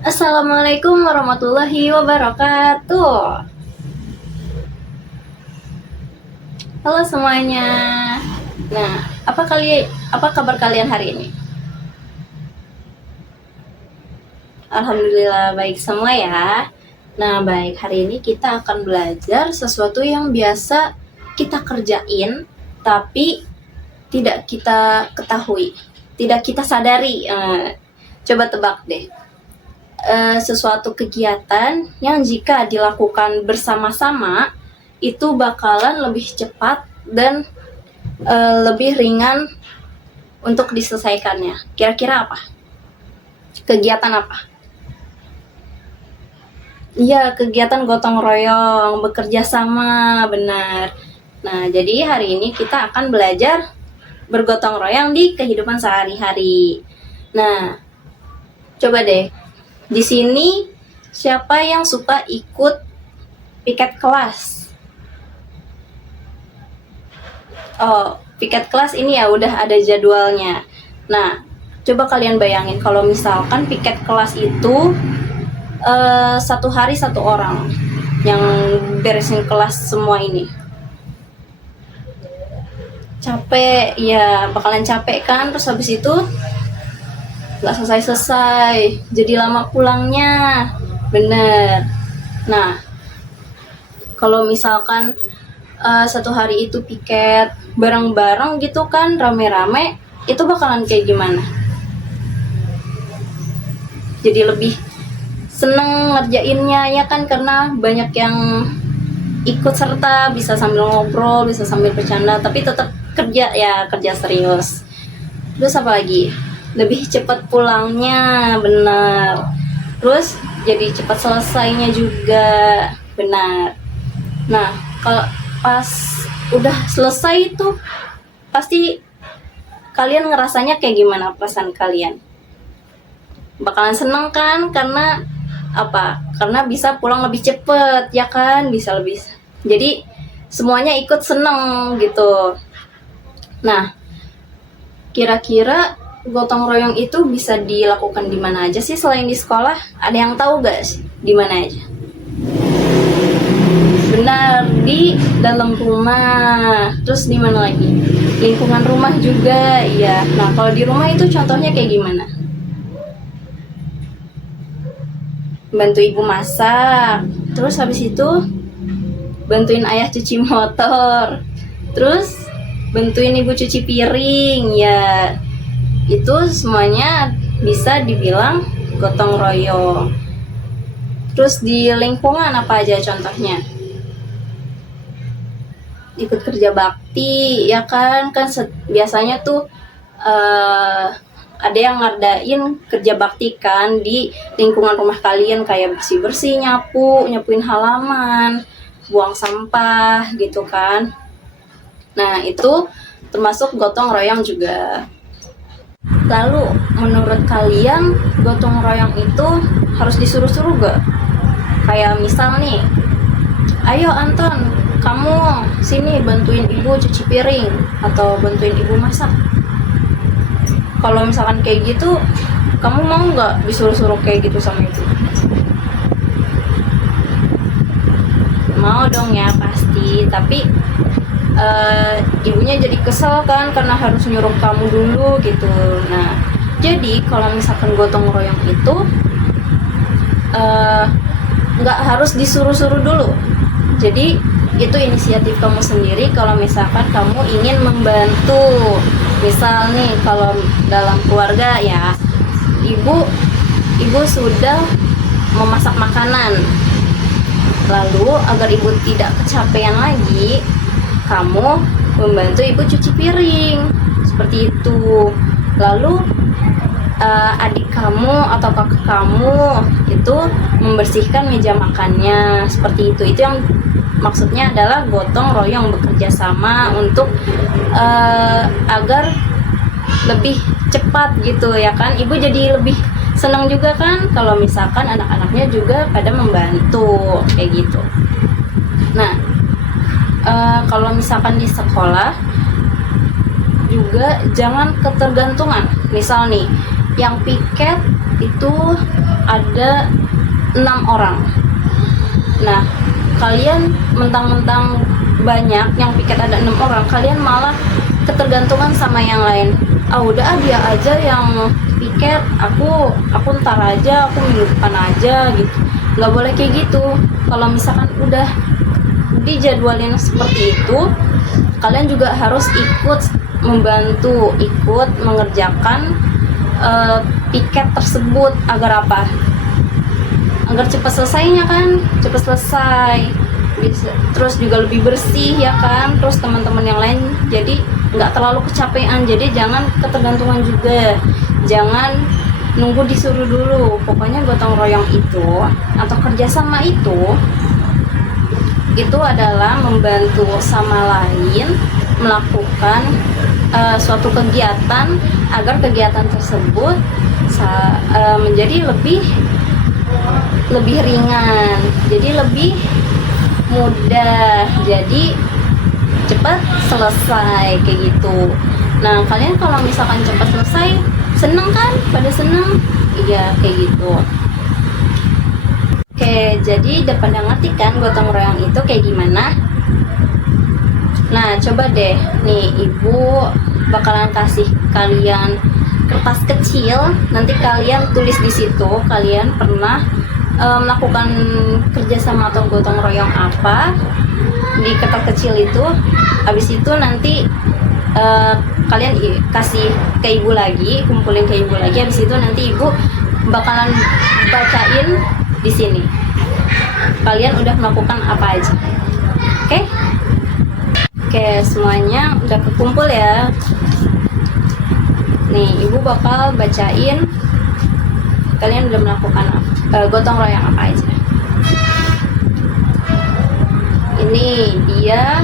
Assalamualaikum warahmatullahi wabarakatuh. Halo semuanya. Nah, apa kabar kalian hari ini? Alhamdulillah baik semua ya. Nah, baik, hari ini kita akan belajar sesuatu yang biasa kita kerjain tapi tidak kita ketahui, tidak kita sadari. Coba tebak deh. Sesuatu kegiatan yang jika dilakukan bersama-sama itu bakalan lebih cepat dan lebih ringan untuk diselesaikannya. Kira-kira apa? Kegiatan apa? Iya, kegiatan gotong royong, bekerja sama, benar. Nah, jadi hari ini kita akan belajar bergotong royong di kehidupan sehari-hari. Nah, coba deh, di sini siapa yang suka ikut piket kelas? Oh, piket kelas ini ya udah ada jadwalnya. Nah, coba kalian bayangin kalau misalkan piket kelas itu satu hari satu orang yang beresin kelas semua ini. Capek, ya bakalan capek kan, terus habis itu nggak selesai-selesai, jadi lama pulangnya, bener. Nah, kalau misalkan satu hari itu piket bareng-bareng gitu kan, rame-rame, itu bakalan kayak gimana? Jadi lebih seneng ngerjainnya ya kan, karena banyak yang ikut serta, bisa sambil ngobrol, bisa sambil bercanda, tapi tetap kerja ya, kerja serius. Terus apa lagi? Lebih cepat pulangnya, benar. Terus jadi cepat selesainya juga, benar. Nah, kalau pas udah selesai itu pasti kalian ngerasanya kayak gimana perasaan kalian? Bakalan seneng kan, karena apa? Karena bisa pulang lebih cepet ya kan, bisa lebih, jadi semuanya ikut seneng gitu. Nah, kira-kira gotong royong itu bisa dilakukan di mana aja sih selain di sekolah? Ada yang tahu gak sih di mana aja? Benar, di dalam rumah. Terus di mana lagi? Lingkungan rumah juga, ya. Nah, kalau di rumah itu contohnya kayak gimana? Bantu ibu masak, terus habis itu bantuin ayah cuci motor, terus bantuin ibu cuci piring, ya itu semuanya bisa dibilang gotong royong. Terus di lingkungan apa aja contohnya? Ikut kerja bakti ya kan, biasanya tuh ada yang ngadain kerja bakti kan di lingkungan rumah kalian, kayak bersih-bersih, nyapuin halaman, buang sampah gitu kan. Nah, itu termasuk gotong royong juga. Lalu, menurut kalian gotong royong itu harus disuruh-suruh gak? Kayak misal nih, ayo Anton, kamu sini bantuin ibu cuci piring atau bantuin ibu masak. Kalau misalkan kayak gitu, kamu mau nggak disuruh-suruh kayak gitu sama ibu? Mau dong ya pasti, tapi ibunya jadi kesel kan karena harus nyuruh kamu dulu gitu. Nah, jadi kalau misalkan gotong royong itu nggak harus disuruh-suruh dulu. Jadi itu inisiatif kamu sendiri kalau misalkan kamu ingin membantu. Misal nih, kalau dalam keluarga ya, ibu sudah memasak makanan, lalu agar ibu tidak kecapean lagi, kamu membantu ibu cuci piring, seperti itu. Lalu adik kamu atau kakak kamu itu membersihkan meja makannya, seperti itu yang maksudnya adalah gotong royong, bekerja sama untuk agar lebih cepat gitu ya kan. Ibu jadi lebih senang juga kan kalau misalkan anak-anaknya juga pada membantu kayak gitu. Nah, kalau misalkan di sekolah juga jangan ketergantungan. Misal nih, yang piket itu ada 6 orang. Nah, kalian mentang-mentang banyak yang piket ada 6 orang, kalian malah ketergantungan sama yang lain. Udah dia aja yang piket, aku ntar aja, aku minggu depan aja gitu. Nggak boleh kayak gitu. Kalau misalkan udah dijadwalin seperti itu, kalian juga harus ikut membantu, ikut mengerjakan piket tersebut. Agar apa? Agar cepat selesainya kan, cepat selesai, terus juga lebih bersih ya kan, terus teman-teman yang lain jadi nggak terlalu kecapean. Jadi jangan ketergantungan juga, jangan nunggu disuruh dulu. Pokoknya gotong royong itu atau kerjasama itu adalah membantu sama lain melakukan suatu kegiatan agar kegiatan tersebut menjadi lebih ringan, jadi lebih mudah, jadi cepat selesai kayak gitu. Nah, kalian kalau misalkan cepat selesai, seneng kan? Pada seneng? Iya, kayak gitu. Oke, jadi udah pada ngerti kan gotong royong itu kayak gimana? Nah, coba deh nih, ibu bakalan kasih kalian kertas kecil. Nanti kalian tulis di situ kalian pernah melakukan kerjasama atau gotong royong apa di kertas kecil itu. Habis itu nanti kalian kasih ke ibu lagi, kumpulin ke ibu lagi. Habis itu nanti ibu bakalan bacain di sini kalian udah melakukan apa aja. Oke? Oke, semuanya udah kekumpul ya. Nih, ibu bakal bacain kalian udah melakukan gotong royong apa aja. Ini dia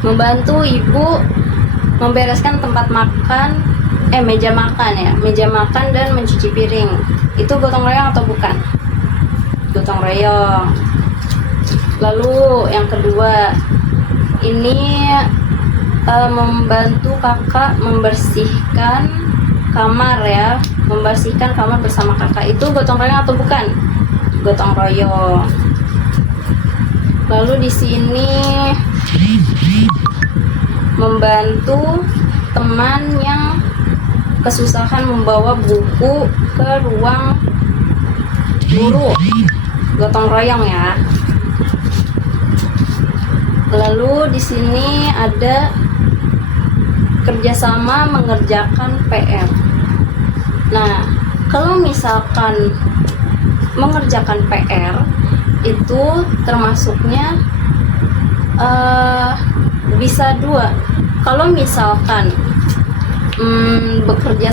membantu ibu membereskan tempat makan, meja makan ya, meja makan dan mencuci piring. Itu gotong royong atau bukan? Gotong royong. Lalu yang kedua, ini membantu kakak membersihkan kamar ya, membersihkan kamar bersama kakak. Itu gotong royong atau bukan? Gotong royong. Lalu di sini membantu teman yang kesusahan membawa buku ke ruang guru, gotong royong ya. Lalu di sini ada kerjasama mengerjakan PR. Nah, kalau misalkan mengerjakan PR itu termasuknya bisa dua. Kalau misalkan bekerja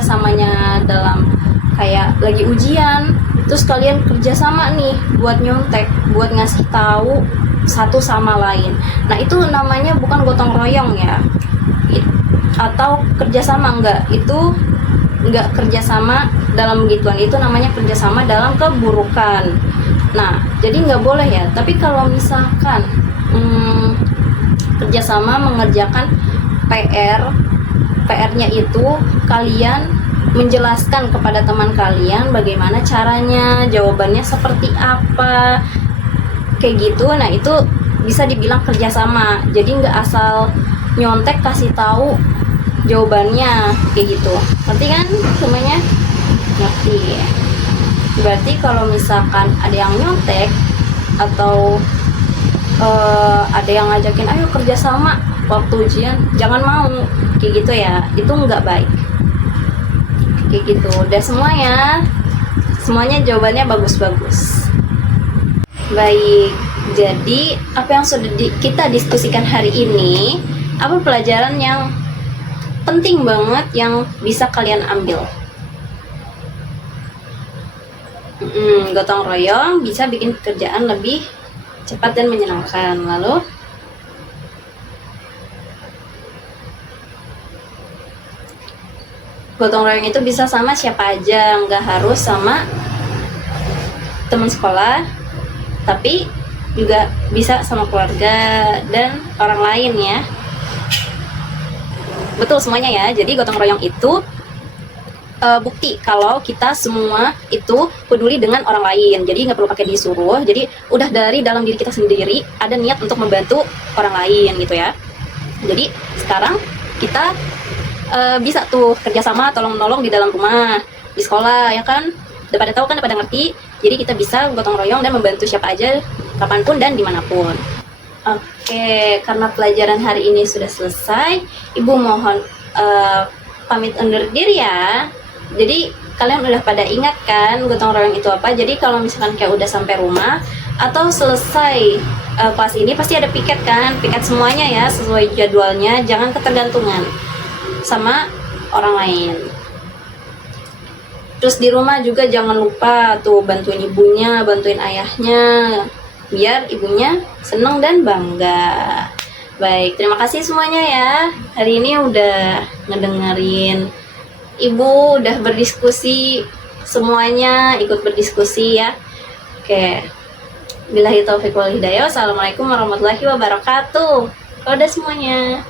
samanya dalam kayak lagi ujian, terus kalian kerjasama nih buat nyontek, buat ngasih tahu satu sama lain. Nah, itu namanya bukan gotong royong ya, atau kerjasama enggak. Itu enggak kerjasama dalam begituan, itu namanya kerjasama dalam keburukan. Nah, jadi nggak boleh ya. Tapi kalau misalkan kerjasama mengerjakan PR-nya itu kalian menjelaskan kepada teman kalian bagaimana caranya, jawabannya seperti apa, kayak gitu. Nah, itu bisa dibilang kerjasama. Jadi nggak asal nyontek kasih tahu jawabannya kayak gitu. Ngerti kan semuanya? Ngerti. Berarti kalau misalkan ada yang nyontek atau ada yang ngajakin ayo kerjasama waktu ujian, jangan mau kayak gitu ya. Itu nggak baik kayak gitu. Udah semuanya jawabannya bagus-bagus. Baik, jadi apa yang sudah kita diskusikan hari ini, apa pelajaran yang penting banget yang bisa kalian ambil? Gotong royong bisa bikin pekerjaan lebih cepat dan menyenangkan. Lalu gotong royong itu bisa sama siapa aja, nggak harus sama teman sekolah, tapi juga bisa sama keluarga dan orang lain ya. Betul semuanya ya. Jadi gotong royong itu bukti kalau kita semua itu peduli dengan orang lain. Jadi nggak perlu pakai disuruh. Jadi udah dari dalam diri kita sendiri ada niat untuk membantu orang lain gitu ya. Jadi sekarang kita bisa tuh kerjasama tolong-menolong di dalam rumah, di sekolah ya kan. Udah pada tahu kan, udah pada ngerti. Jadi kita bisa gotong royong dan membantu siapa aja, kapanpun dan dimanapun. Oke, karena pelajaran hari ini sudah selesai, Ibu mohon pamit undur diri ya. Jadi kalian udah pada ingat kan gotong royong itu apa? Jadi kalau misalkan kayak udah sampai rumah atau selesai kelas ini pasti ada piket kan? Piket semuanya ya sesuai jadwalnya, jangan ketergantungan sama orang lain. Terus di rumah juga jangan lupa tuh bantuin ibunya, bantuin ayahnya, biar ibunya seneng dan bangga. Baik, terima kasih semuanya ya. Hari ini udah ngedengerin Ibu, udah berdiskusi semuanya, ikut berdiskusi ya. Oke. Billahi taufiq wal hidayah. Wassalamualaikum warahmatullahi wabarakatuh. Udah semuanya.